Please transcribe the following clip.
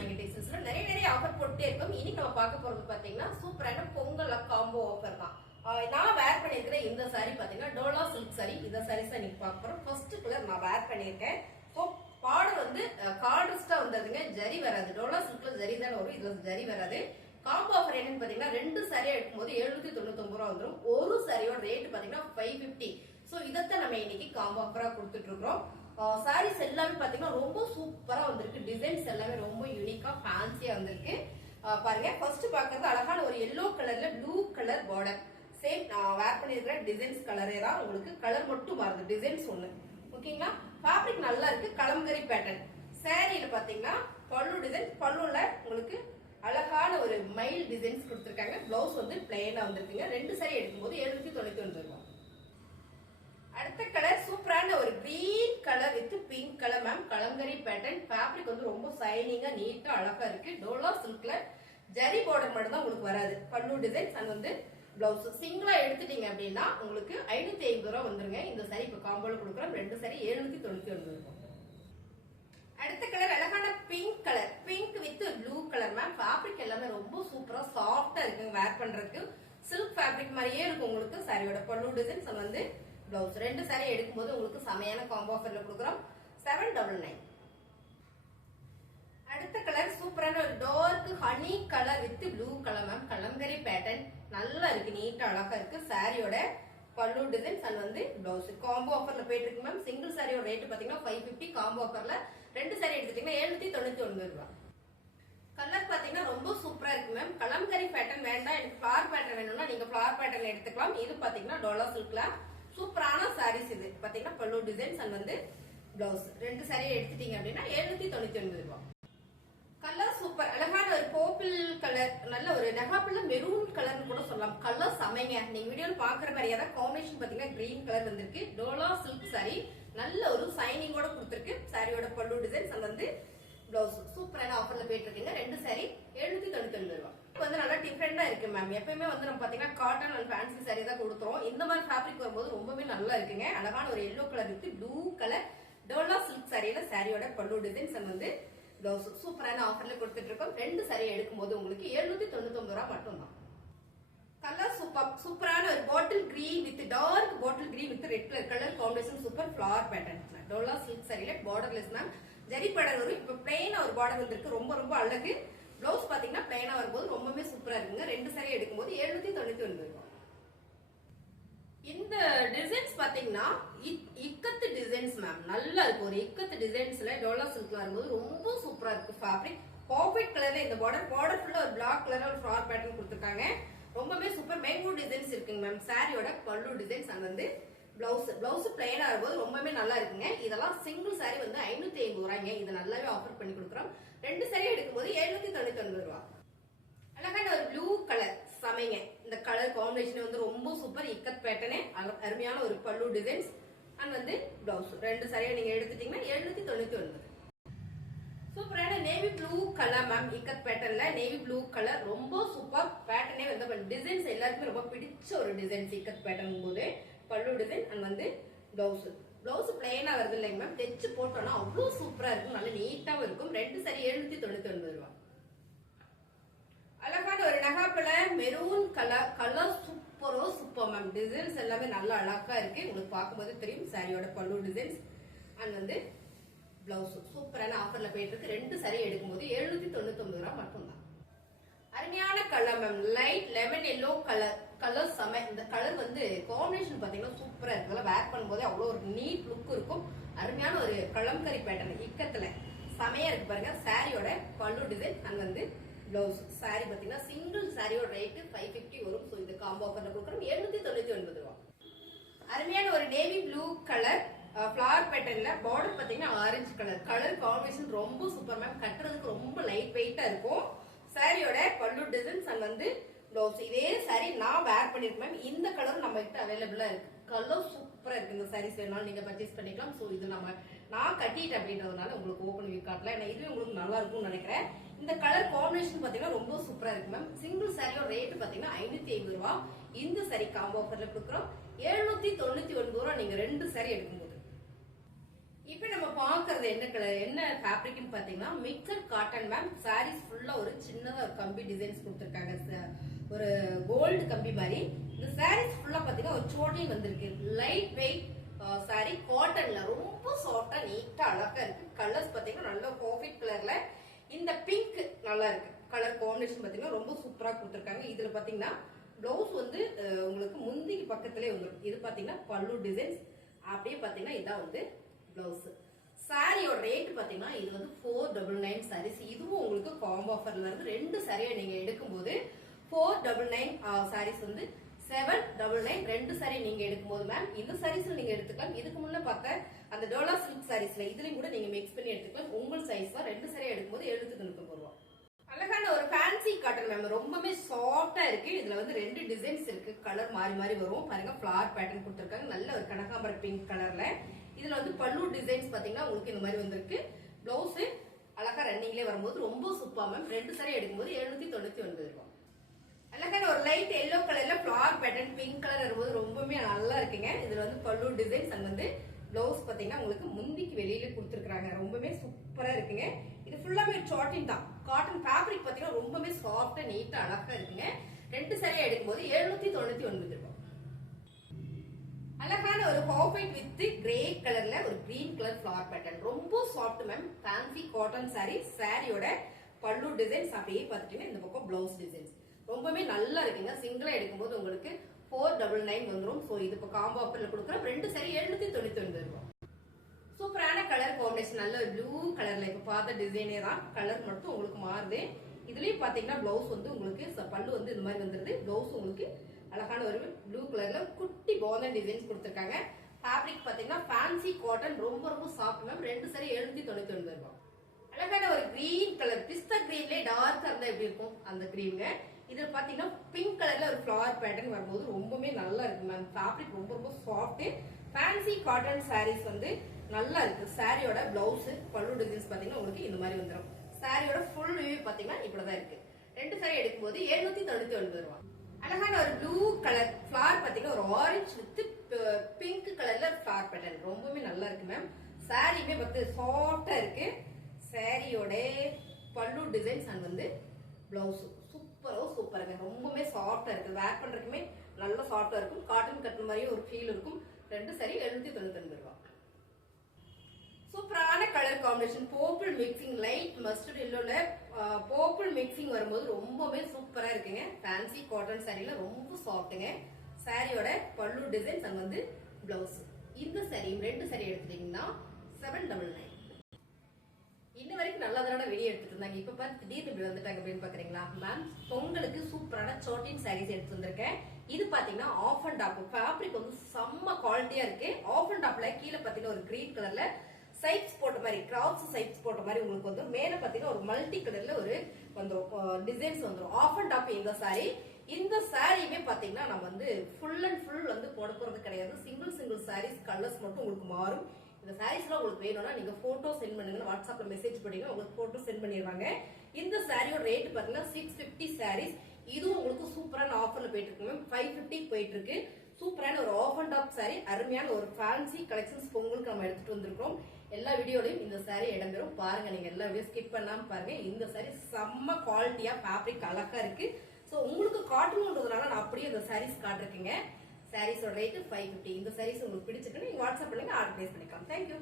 மெகடேசன்ஸ்ல நிறைய ஆஃபர் போட்டுட்டே இருக்கும். இன்னைக்கு நம்ம பார்க்க போறது பாத்தீங்கன்னா சூப்பரான பொங்கல் காம்போ ஆஃபர் தான். நான் வேர் பண்ணிருக்கிற இந்த சாரி பாத்தீங்கன்னா டோலா சில்க் சாரி. இந்த சாரீஸ் இன்னைக்கு பார்க்க போறோம். ஃபர்ஸ்ட் கலர் நான் வேர் பண்ணிருக்கேன். பார்டர் வந்து கார்டஸ்டா வந்ததுங்க, ஜரி வராது. டோலா சில்க்ல ஜரி தான் வரும், இதுல ஜரி வராது. காம்போ ஆஃபர் என்னன்னு பாத்தீங்கன்னா 2 சாரியா எடுக்கும்போது 799 ரூபா வந்துடும். ஒரு சாரியோட ரேட் பாத்தீங்கன்னா 550. சோ இதத்தான் நம்ம இன்னைக்கு காம்போ ஆஃபரா கொடுத்துட்டு இருக்கோம். சாரீஸ் எல்லாமே பாத்தீங்கன்னா ரொம்ப சூப்பரா வந்திருக்கு. டிசைன்ஸ் எல்லாமே ரொம்ப யூனிக்கா ஃபேன்சியா வந்திருக்கு. பாருங்க, ஃபர்ஸ்ட் பாக்குறது அழகான ஒரு எல்லோ கலர்ல ப்ளூ கலர் பார்டர். சேம் நான் வேர் பண்ணிருக்கிற டிசைன்ஸ் கலரே தான், உங்களுக்கு கலர் மட்டும் மாறுது, டிசைன்ஸ் ஒண்ணு. ஓகேங்களா? ஃபேப்ரிக் நல்லா இருக்கு, கலம்கரி பேட்டர்ன். சாரியில பாத்தீங்கன்னா பல்லு டிசைன், பல்லுல உங்களுக்கு அழகான ஒரு மைல் டிசைன்ஸ் கொடுத்திருக்காங்க. பிளவுஸ் வந்து பிளெயினா வந்திருக்குங்க. 2 சாரி எடுக்கும்போது 799 ரூபாய். அடுத்த கலர் சூப்பரான ஒரு green colour with pink colour ma'am. Kalamkari pattern. Fabric வந்து ரொம்ப சைனிங்கா நீட்டா அழகா இருக்கு. டோலா சில்க்ல ஜரி பார்டர் மட்டும் தான் உங்களுக்கு வராது. பல்லு டிசைன்ஸ் அண்ட் வந்து பிளவுஸ் சிங்கிளா எடுத்துட்டீங்க அப்படின்னா உங்களுக்கு 550 ரூபாய் வந்துருங்க. இந்த சாரி இப்ப காம்போல கொடுக்குறோம். 2 சாரி 799 ரூபாய். அடுத்த கலர் அழகான pink colour, pink with blue colour ma'am. Fabric எல்லாமே ரொம்ப சூப்பரா சாஃப்டா இருக்குங்க வேர் பண்றதுக்கு. சில்க் ஃபேப்ரிக் மாதிரியே இருக்கும் உங்களுக்கு. சாரியோட பல்லு டிசைன்ஸ் வந்து பிளவுஸ். 2 சாரி எடுக்கும்போது உங்களுக்கு செமையான காம்போ ஆஃபர்ல கொடுக்குறோம். 799. அடுத்த கலர் சூப்பரான ஒரு dark honey colour with blue colour ma'am. Kalamkari pattern நல்லா இருக்கு, நீட்டா அழகா இருக்கு. சாரியோட பல்லு டிசைன்ஸ் அண்ட் வந்து பிளவுஸ். காம்போ ஆஃபர்ல போயிட்டு இருக்கு மேம். சிங்கிள் சாரியோட ரேட் பாத்தீங்கன்னா 550. காம்போ ஆஃபர்ல 2 சாரி எடுத்துட்டீங்கன்னா 799 ரூபாய். கலர் பாத்தீங்கன்னா ரொம்ப சூப்பரா இருக்கு மேம். கலம்கரி பேட்டர்ன் வேண்டாம், எனக்கு ஃபிளார் பேட்டர்ன் வேணும்னா நீங்க ஃபிளார் பேட்டர்ன் எடுத்துக்கலாம். இது பாத்தீங்கன்னா டோலா சில்க்ல சூப்பரான சாரீஸ். இது பாத்தீங்கன்னா பல்லு டிசைன்ஸ் அண்ட் வந்து பிளவுஸ். 2 சாரி எடுத்துட்டீங்க அப்படின்னா 799 ரூபாய். கலர் சூப்பர், அழகான ஒரு பர்பிள் கலர், நல்ல ஒரு நெகாப்பிள் மெரூன் கலர்னு கூட சொல்லலாம். கலர் சமைங்க. நீங்க வீடியோல பாக்குற மாதிரியே தான். காம்பினேஷன் பாத்தீங்கன்னா கிரீன் கலர் வந்திருக்கு. டோலா சில்க் சாரி நல்ல ஒரு சைனிங்கோட கொடுத்திருக்கு. சாரியோட பல்லு டிசைன்ஸ் அண்ட் வந்து பிளவுஸ் சூப்பரான ஆஃபர்ல போயிட்டு இருக்குங்க. 2 சாரி 799 ரூபாய். இப்போ வந்து நல்லா டிஃபரெண்டா இருக்கு மேம். எப்பயுமே வந்து நம்ம பாத்தீங்கன்னா காட்டன் அண்ட் ஃபேன்சி சாரி தான் கொடுத்துறோம். இந்த மாதிரி ஃபேப்ரிக் வரும்போது ரொம்பவே நல்லா இருக்குங்க. அழகான ஒரு yellow colour with blue colour dola silk சாரியில சாரியோட பல்லு டிசைன்ஸ் அண்ட் வந்து பிளவுஸ் சூப்பரான ஆஃபர்ல கொடுத்துட்டு இருக்கோம். 2 சாரி எடுக்கும்போது உங்களுக்கு 799 ரூபாய் மட்டும் தான். கலர் சூப்பரான ஒரு bottle green with dark bottle green with red colour. Colour combination super. Floral pattern dola silk சாரியில பார்டர்லெஸ் மேம். ஜரி பார்டர் வரும். இப்ப பிளைனா ஒரு பார்டர் வந்திருக்கு, ரொம்ப ரொம்ப அழகு. பிளவுஸ் பாத்தீங்கன்னா பிளைனா வரும்போது ரொம்பவே சூப்பரா இருக்குங்க. 2 சாரி எடுக்கும்போது 799 ரூபாய். இந்த டிசைன்ஸ் பாத்தீங்கன்னா இக்கத்து டிசைன்ஸ் மேம். நல்லா இருக்கு. ஒரு இக்கத்து டிசைன்ஸ்ல டோலா சில்க்ல வரும்போது ரொம்ப சூப்பரா இருக்கு. ஃபேப்ரிக் பர்ஃபெக்ட் கலர்ல இந்த பார்டர் ஃபுல்லா ஒரு பிளாக் கலர்ல ஒரு ஃபிளார் பேட்டர்ன் கொடுத்திருக்காங்க. ரொம்பவே சூப்பர். மேங்கோ டிசைன்ஸ் இருக்குங்க மேம். சாரியோட பல்லு டிசைன்ஸ் அண்ட் வந்து பிளவுஸ் பிளைனா இருக்கும்போது ரொம்பவே நல்லா இருக்குங்க. இதெல்லாம் சிங்கிள் சாரி வந்து 550 ரூபாய்ங்க. இதை நல்லாவே ஆஃபர் பண்ணி கொடுக்குறோம். 2 சாரி எடுக்கும்போது 799 ரூபாய். அழகான ஒரு ப்ளூ கலர் சமைங்க. இந்த கலர் காம்பினேஷன் வந்து ரொம்ப சூப்பர். இக்கத் பேட்டர்னே அருமையான ஒரு பல்லு டிசைன்ஸ் அண்ட் வந்து பிளவுஸ். 2 சாரியா நீங்க எடுத்துட்டீங்கன்னா 799. சூப்பரான navy blue colour ma'am. Ikat பேட்டர்ன்ல நேவி ப்ளூ கலர் ரொம்ப சூப்பர். பேட்டர்னே வந்து டிசைன்ஸ் எல்லாருக்குமே ரொம்ப பிடிச்ச ஒரு டிசைன்ஸ். இக்கத் பேட்டர்ன் போது பல்லு டிசைன் அண்ட் வந்து பிளவுஸ் பிளைனா வருது இல்லைங்க மேம். தைச்சு போட்டோம்னா அவ்வளவு சூப்பரா இருக்கும், நல்ல நீட்டாவும் இருக்கும். 2 சாரி 799 ரூபாய். அழகான ஒரு நகாப்பிள maroon colour super ma'am. Designs எல்லாமே நல்லா அழகா இருக்கு. உங்களுக்கு பார்க்கும்போது தெரியும். சாரியோட பல்லு டிசைன்ஸ் அண்ட் வந்து பிளவுஸ் சூப்பரான ஆஃபர்ல போயிட்டு இருக்கு. 2 சாரி எடுக்கும்போது 799 ரூபாய் மட்டும் தான். அருமையான colour ma'am. Light lemon yellow colour செம. இந்த கலர் வந்து காம்பினேஷன் பாத்தீங்கன்னா சூப்பரா இருக்கு. வேர் பண்ணும்போது அவ்வளவு ஒரு நீட் லுக் இருக்கும். அருமையான ஒரு கலம்கரி பேட்டர்ன் இக்கத்துல செமையா இருக்கு பாருங்க. சாரியோட பல்லு டிசைன் அண்ட் வந்து பிளவுஸ். சாரி பாத்தீங்கன்னா சிங்கிள் சாரியோட ரேட் 550 வரும். சோ இந்த காம்போ ஆஃபர்ல கொடுக்குறோம் 799 ரூபாய். அருமையான ஒரு நேவி ப்ளூ கலர் ஃபிளார் பேட்டர்ன்ல பார்டர் பாத்தீங்கன்னா ஆரஞ்சு கலர் காம்பினேஷன் ரொம்ப சூப்பர் மேம். கட்டுறதுக்கு ரொம்ப லைட் வெயிட்டா இருக்கும். சாரியோட பல்லு டிசைன்ஸ் அண்ட் வந்து பிளவுஸ். இதே சாரி நான் வேர் பண்ணிருக்கேன் மேம். இந்த கலர் நம்ம கிட்ட அவைலபிளா இருக்கு. கலர் சூப்பரா இருக்கு. இந்த சாரீஸ் வேணாலும் நீங்க பர்ச்சேஸ் பண்ணிக்கலாம். சோ இது நான் கட்டிட்டு அப்படின்றதுனால உங்களுக்கு ஓபன் வியூ காட்டல. ஏன்னா இதுவே உங்களுக்கு நல்லா இருக்கும்னு நினைக்கிறேன். இந்த கலர் காம்பினேஷன் பாத்தீங்கன்னா ரொம்ப சூப்பரா இருக்கு மேம். சிங்கிள் சாரியோட ரேட் பாத்தீங்கன்னா 550 ரூபாய். இந்த சாரி காம்போ ஆஃபர்ல கொடுக்குறோம் 799 ரூபாய் நீங்க 2 சாரி எடுக்கும்போது. இப்ப இப்போ நம்ம பாக்குறது என்ன கலர் என்ன ஃபேப்ரிக்னு பாத்தீங்கன்னா மிக்சட் காட்டன் மேம். சாரீஸ் ஃபுல்லா ஒரு சின்னதா ஒரு கம்பி டிசைன்ஸ் கொடுத்துருக்காங்க, ஒரு கோல்டு கம்பி மாதிரி. இந்த சாரீஸ் ஃபுல்லா பாத்தீங்கன்னா ஒரு சோட்டிங் வந்திருக்கு. லைட் வெயிட் சாரி, காட்டன்ல ரொம்ப சாஃப்டா நீட்டா அழகா இருக்கு. கலர்ஸ் பாத்தீங்கன்னா நல்ல காஃபி கலர்ல, இந்த பிங்க் நல்லா இருக்கு. கலர் காம்பினேஷன் பாத்தீங்கன்னா ரொம்ப சூப்பரா கொடுத்துருக்காங்க. இதுல பாத்தீங்கன்னா பிளவுஸ் வந்து உங்களுக்கு முந்திக்கு பக்கத்திலே வந்துடும். இது பாத்தீங்கன்னா பல்லு டிசைன்ஸ், அப்படியே பாத்தீங்கன்னா இதான் வந்து பிளவுஸ். சாரியோட ரேட் பாத்தீங்கன்னா இது வந்து 499 சாரீஸ். இதுவும் உங்களுக்கு காம்போ ஆஃபர்ல இருந்து 2 சாரியை நீங்க எடுக்கும்போது 499 சாரீஸ் வந்து 799. 2 சாரி நீங்க எடுக்கும்போது மேம் இந்த சாரீஸ்ல நீங்க எடுத்துக்கலாம். இதுக்கு முன்ன பார்த்த அந்த டோலா சில்க் சாரீஸ்ல இதுலயும் கூட நீங்க மிக்ஸ் பண்ணி எடுத்துக்கலாம். உங்கள் சைஸ் தான். 2 சாரி எடுக்கும்போது 799 ரூபாய். அழகான ஒரு ஃபேன்சி காட்டன் மேம், ரொம்பவே சாஃப்டா இருக்கு. இதுல வந்து 2 டிசைன்ஸ் இருக்கு. கலர் மாறி மாறி வரும் பாருங்க. ஃபிளவர் பேட்டர்ன் கொடுத்திருக்காங்க, நல்ல ஒரு கனகாம்பர பிங்க் கலர்ல. இதுல வந்து பல்லு டிசைன்ஸ் பாத்தீங்கன்னா உங்களுக்கு இந்த மாதிரி வந்திருக்கு. பிளவுஸ் அழகா ரன்னிங்லேயே வரும்போது ரொம்ப சூப்பர் மேம். 2 சாரி எடுக்கும்போது 799 ரூபாய். அழகான ஒரு லைட் எல்லோ கலர்ல ஃபிளவர் பேட்டர்ன் பிங்க் கலர் வரும்போது ரொம்பவே நல்லா இருக்குங்க. இதுல வந்து பல்லு டிசைன்ஸ் அண்ட் வந்து பிளவுஸ் பாத்தீங்கன்னா உங்களுக்கு முந்திக்கு வெளியில கொடுத்துருக்காங்க. ரொம்பவே சூப்பரா இருக்குங்க. இது ஃபுல்லாமே சாட்டின் தான். காட்டன் ஃபேப்ரிக் பாத்தீங்கன்னா ரொம்பவே சாஃப்டா நீட்டா அழகா இருக்குங்க. 2 சாரியா எடுக்கும்போது 799 ரூபாய். அழகான ஒரு ஹாஃப் ஒயிட் வித் கிரே கலர்ல ஒரு கிரீன் கலர் ஃபிளவர் பேட்டர்ன், ரொம்ப soft ma'am. Fancy cotton sorry. சாரியோட பல்லு டிசைன்ஸ் அப்படியே பாத்துட்டீங்கன்னா இந்த பக்கம் பிளவுஸ் டிசைன்ஸ் ரொம்பவே நல்லா இருக்குங்க. சிங்கிளா எடுக்கும்போது உங்களுக்கு 499 வந்துடும். சோ இது இப்போ காம்போ ஆஃபர்ல கொடுக்குறோம். 2 சாரி 799 ரூபாய். சூப்பரான கலர் காம்பினேஷன், நல்ல ப்ளூ கலர்ல இப்ப பார்த்த டிசைனே தான். கலர் மட்டும் உங்களுக்கு மாறுது. இதுலயும் பாத்தீங்கன்னா பிளவுஸ் வந்து உங்களுக்கு பல்லு வந்து இந்த மாதிரி வந்துருது. பிளவுஸ் உங்களுக்கு அழகான ஒரு ப்ளூ கலர்ல குட்டி பாந்தன் டிசைன்ஸ் கொடுத்திருக்காங்க. ஃபேப்ரிக் பாத்தீங்கன்னா ஃபேன்சி காட்டன், ரொம்ப ரொம்ப சாஃப்ட் மேம். 2 சாரி 799 ரூபாய். அழகான ஒரு கிரீன் கலர், பிஸ்தா கிரீன்ல டார்க்கா இருந்தா எப்படி இருக்கும் அந்த கிரீனுங்க. இது பாத்தீங்கன்னா பிங்க் கலர்ல ஒரு ஃபிளவர் பேட்டர்ன் வரும்போது ரொம்பவே நல்லா இருக்கு மேம். ஃபேப்ரிக் ரொம்ப ரொம்ப சாஃப்ட். ஃபேன்சி காட்டன் சாரீஸ் வந்து நல்லா இருக்கு. சாரியோட பிளவுஸ் பல்லு டிசைன்ஸ் பாத்தீங்கன்னா உங்களுக்கு இந்த மாதிரி வந்துடும். சாரியோட ஃபுல் வியூ பாத்தீங்கன்னா இப்படிதான் இருக்கு. 2 சாரி எடுக்கும்போது 799 ரூபாய். அழகான ஒரு ப்ளூ கலர் ஃபிளவர் பாத்தீங்கன்னா ஒரு ஆரஞ்சு வித் பிங்க் கலர்ல ஃபிளவர் பேட்டர்ன் ரொம்பவே நல்லா இருக்கு மேம். சாரியுமே பார்த்து சாஃப்டா இருக்கு. சாரியோட பல்லு டிசைன்ஸ் அண்ட் வந்து பிளவுஸ் சூப்பராக ரொம்பவே சாஃப்டா இருக்கு. வேர் பண்றதுக்குமே நல்லா சாஃப்டா இருக்கும். காட்டன் கட்டுற மாதிரியும் ஒரு ஃபீல் இருக்கும். 2 சாரி 799 ரூபாய். சூப்பரான colour combination, purple mixing, light mustard எல்லோல பர்பிள் மிக்சிங் வரும்போது ரொம்பவே சூப்பரா இருக்குங்க. ஃபேன்சி காட்டன் சாரில ரொம்ப சாஃப்ட்டுங்க. சாரியோட பல்லு டிசைன்ஸ் அண்ட் வந்து பிளவுஸ். இந்த சாரி 2 சாரி எடுத்துட்டீங்கன்னா 799. இன்ன வரைக்கும் நல்லா தான வெளியே எடுத்துட்டு இருந்தாங்க. இப்ப பார்த்து திடீர்னு இப்படி வந்துட்டாங்க அப்படின்னு பாக்குறீங்களா மேம்? பொங்கலுக்கு சூப்பரான சாட்டின் சாரீஸ் எடுத்து வந்திருக்கேன். இது பாத்தீங்கன்னா ஆஃப் அண்ட் டாப் ஃபேப்ரிக் வந்து செம்ம குவாலிட்டியா இருக்கு. ஆஃப் அண்ட் டாப்ல கீழே பாத்தீங்கன்னா ஒரு கிரீன் கலர்ல சைட்ஸ் போட்ட மாதிரி, கிராஸ் சைட்ஸ் போட்ட மாதிரி உங்களுக்கு வந்து மேல பாத்தீங்கன்னா ஒரு மல்டி கலர்ல ஒரு வந்துடும் டிசைன்ஸ் வந்துடும். ஆஃப் அண்ட் டாப் இந்த சாரி. இந்த சாரியுமே பாத்தீங்கன்னா நம்ம வந்து ஃபுல் அண்ட் ஃபுல் வந்து போட போறது கிடையாது. சிங்கிள் சாரீஸ் கலர்ஸ் மட்டும் உங்களுக்கு மாறும். இந்த சாரீஸ் எல்லாம் உங்களுக்கு வேணும்னா நீங்க போட்டோ சென்ட் பண்ணுங்க. வாட்ஸ்அப்ல மெசேஜ் பண்ணீங்க, உங்களுக்கு போட்டோ சென்ட் பண்ணிடுவாங்க. இந்த சாரியோட ரேட் பாத்தீங்கன்னா 650 சாரீஸ். இதுவும் உங்களுக்கு சூப்பரான ஆஃபர்ல போயிட்டு இருக்கு மேம். 550 போயிட்டு இருக்கு. சூப்பரான ஒரு ஆஃப் அண்ட் டாப் சாரி, அருமையான ஒரு ஃபேன்சி கலெக்ஷன்ஸ் பொங்கலுக்கு நம்ம எடுத்துட்டு வந்திருக்கோம். எல்லா வீடியோலையும் இந்த சாரி இடம்பெறும். பாருங்க, நீங்க எல்லா வீடியோ ஸ்கிப் பண்ணாம பாருங்க. இந்த சாரி செம்ம குவாலிட்டியா ஃபேப்ரிக் அழகா இருக்கு. சோ உங்களுக்கு காட்டணும்ன்றதுனால நான் அப்படியே இந்த சாரீஸ் காட்டிருக்கேங்க. சாரீஸோட ரேட் 550. இந்த சாரீஸ் உங்களுக்கு பிடிச்சிருக்கு, நீங்க வாட்ஸ்அப் பண்ணுங்க, ஆர்டர் பிளேஸ் பண்ணிக்கலாம். தேங்க்யூ.